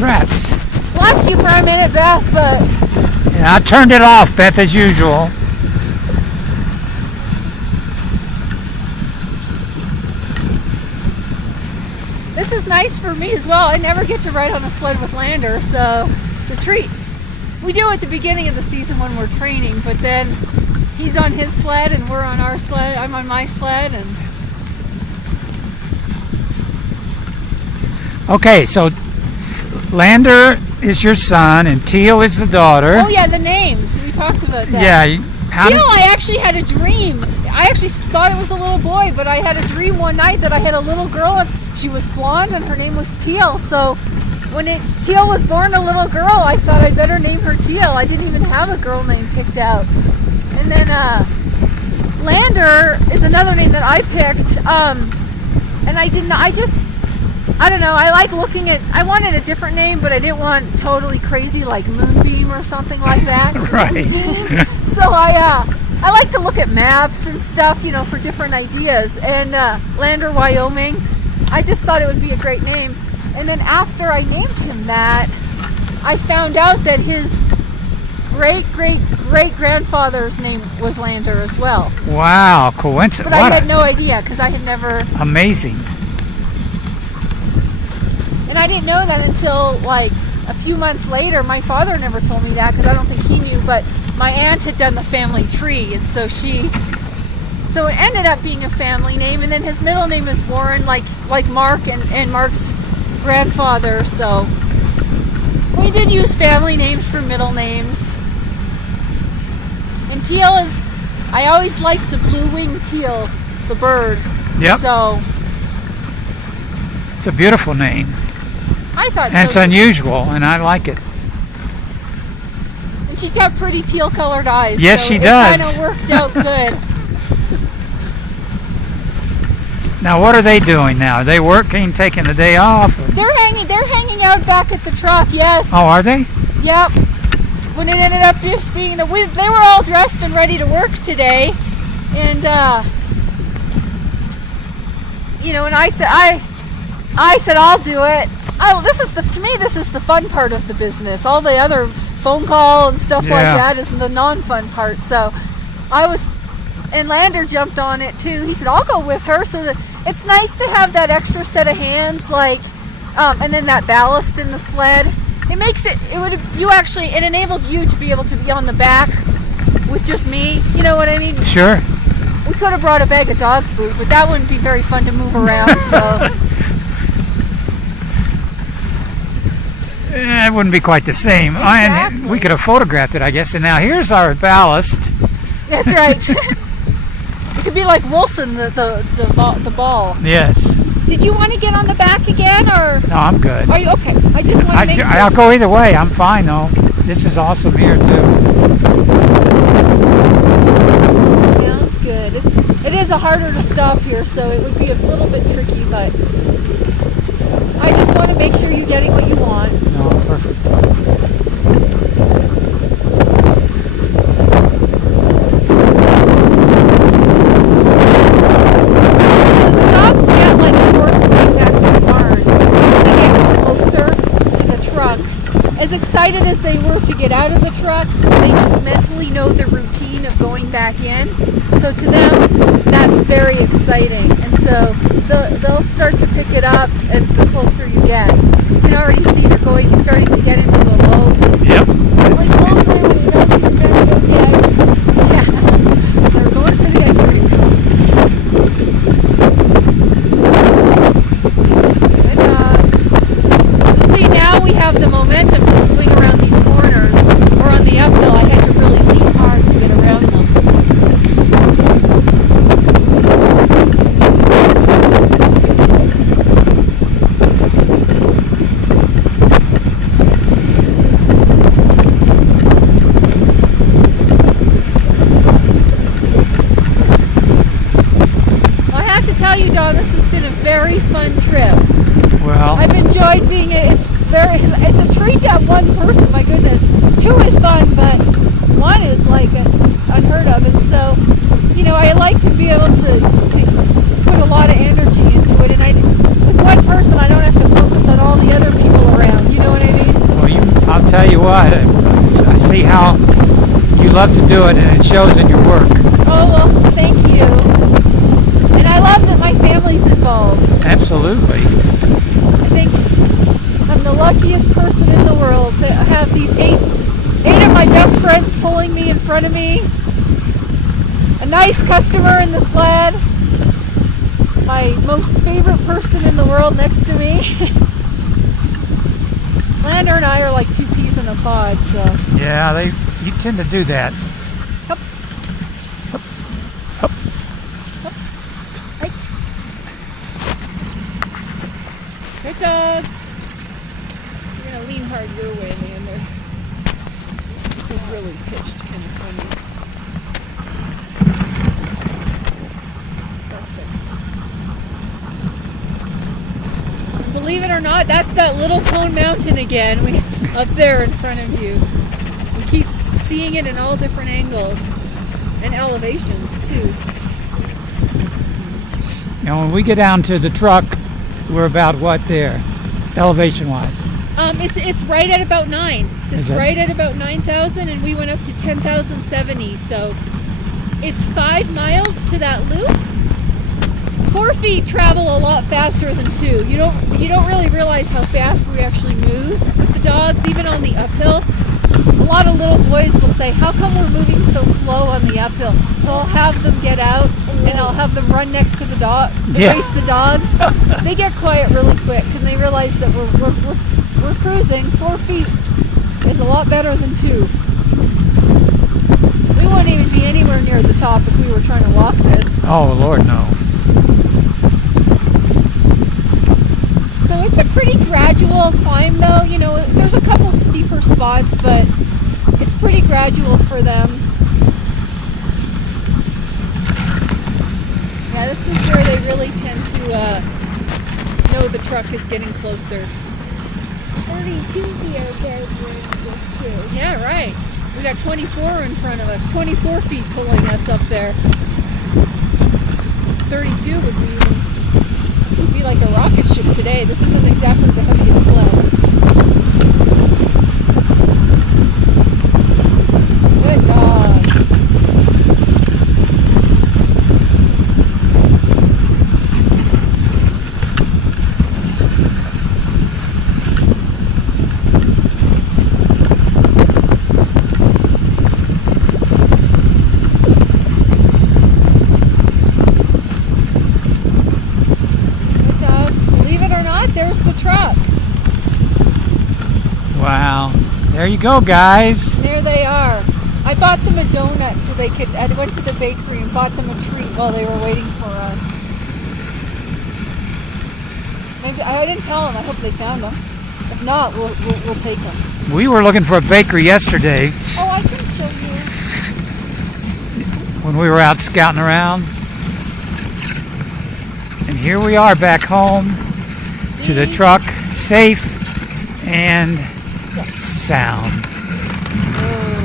Rats. Lost you for a minute, Beth, but Yeah, I turned it off, Beth, as usual. this is nice for me as well. I never get to ride on a sled with Lander, so it's a treat. We do at the beginning of the season when we're training, but then he's on his sled and we're on our sled. I'm on my sled, and Okay, so Lander is your son and Teal is the daughter. oh yeah, the names. We talked about that. Yeah. Teal, I actually had a dream. I actually thought it was a little boy, but I had a dream one night that I had a little girl and she was blonde and her name was Teal. So when Teal was born a little girl, I thought I better name her Teal. I didn't even have a girl name picked out. And then Lander is another name that I picked. And I don't know, I like looking at, I wanted a different name, but I didn't want totally crazy like Moonbeam or something like that. Right. So I like to look at maps and stuff, you know, for different ideas. And Lander, Wyoming, I just thought it would be a great name. And then after I named him that, I found out that his great-great-great-grandfather's name was Lander as well. Wow, coincidence. But I had no idea because I had never... Amazing. And I didn't know that until like a few months later. My father never told me that because I don't think he knew, but my aunt had done the family tree, and so it ended up being a family name. And then his middle name is Warren, like Mark and Mark's grandfather. So we did use family names for middle names. And Teal is, I always liked the blue-winged teal, the bird. Yep. So It's a beautiful name. I thought And it's so. unusual, and I like it. And she's got pretty teal-colored eyes. Yes, so she does. It kind of worked out good. Now, what are they doing now? Are they working, taking the day off? They're hanging out back at the truck. Yes. Oh, are they? Yep. When it ended up just being they were all dressed and ready to work today, and you know, and I said I'll do it. To me this is the fun part of the business. All the other phone call and stuff like that is the non-fun part. So and Lander jumped on it too. He said I'll go with her. So that it's nice to have that extra set of hands, like, and then that ballast in the sled. It makes it enabled you to be able to be on the back with just me. You know what I mean? Sure. We could have brought a bag of dog food, but that wouldn't be very fun to move around. So. It wouldn't be quite the same. Exactly. We could have photographed it, I guess. And now here's our ballast. That's right. It could be like Wilson, the ball. Yes. Did you want to get on the back again, or? No, I'm good. Are you okay? I just want to make sure. I'll go either way. I'm fine, though. This is awesome here, too. Sounds good. It is harder to stop here, so it would be a little bit tricky, but I just want to make sure you're getting what you want. No, perfect. As excited as they were to get out of the truck, they just mentally know the routine of going back in. So to them, that's very exciting. And so they'll start to pick it up as the closer you get. You can already see you're starting to get into a low. Yep. Like low moon, you know, so you're going to go get ice cream. Yeah, they're going for the ice cream. Good dogs. So see, now we have the momentum to swing around these corners, or on the uphill I had to really lean hard to get around them. Well, I have to tell you, Don, this has been a very fun trip. Well, I've enjoyed being it's a treat to have one person, my goodness. Two is fun, but one is like unheard of. And so, you know, I like to be able to put a lot of energy into it. And with one person, I don't have to focus on all the other people around. You know what I mean? how you love to do it, and it shows in your work. Oh, well, thank you. And I love that my family's involved. Absolutely. I think I'm the luckiest person in the world to have these eight of my best friends pulling me in front of me. A nice customer in the sled. My most favorite person in the world next to me. Lander and I are like two peas in a pod, so. Yeah, you tend to do that. Hup. Hup. Hup. Right. Good dogs. You're gonna lean hard your way, Lander. This is really pitched, kind of funny. Perfect. Believe it or not, that's that Little Cone Mountain again. Up there in front of you. We keep seeing it in all different angles and elevations too. Now, when we get down to the truck, we're about what there, elevation-wise? It's right at about 9. So it's Is it? right at about 9,000, and we went up to 10,070. So it's 5 miles to that loop. 4 feet travel a lot faster than 2. You don't really realize how fast we actually move with the dogs, even on the uphill. A lot of little boys will say, "How come we're moving so slow on the uphill?" So I'll have them get out and I'll have them run next to the dog, Yeah. race the dogs. They get quiet really quick and they realize that we're cruising. 4 feet is a lot better than 2. We wouldn't even be anywhere near the top if we were trying to walk this. Oh, Lord, no. So it's a pretty gradual climb though, you know, there's a couple steeper spots, but it's pretty gradual for them. Yeah, this is where they really tend to know the truck is getting closer. 32 here, there's this too. Yeah, right. We got 24 in front of us, 24 feet pulling us up there. 32 would be like a rocket ship today. This isn't exactly the heaviest sled. Good dog. There's the truck. Wow. There you go, guys. There they are. I bought them a donut so they could. I went to the bakery and bought them a treat while they were waiting for us. Maybe I didn't tell them. I hope they found them. If not, we'll take them. We were looking for a bakery yesterday Oh, I can show you. when we were out scouting around. And here we are back home to the truck, safe and sound.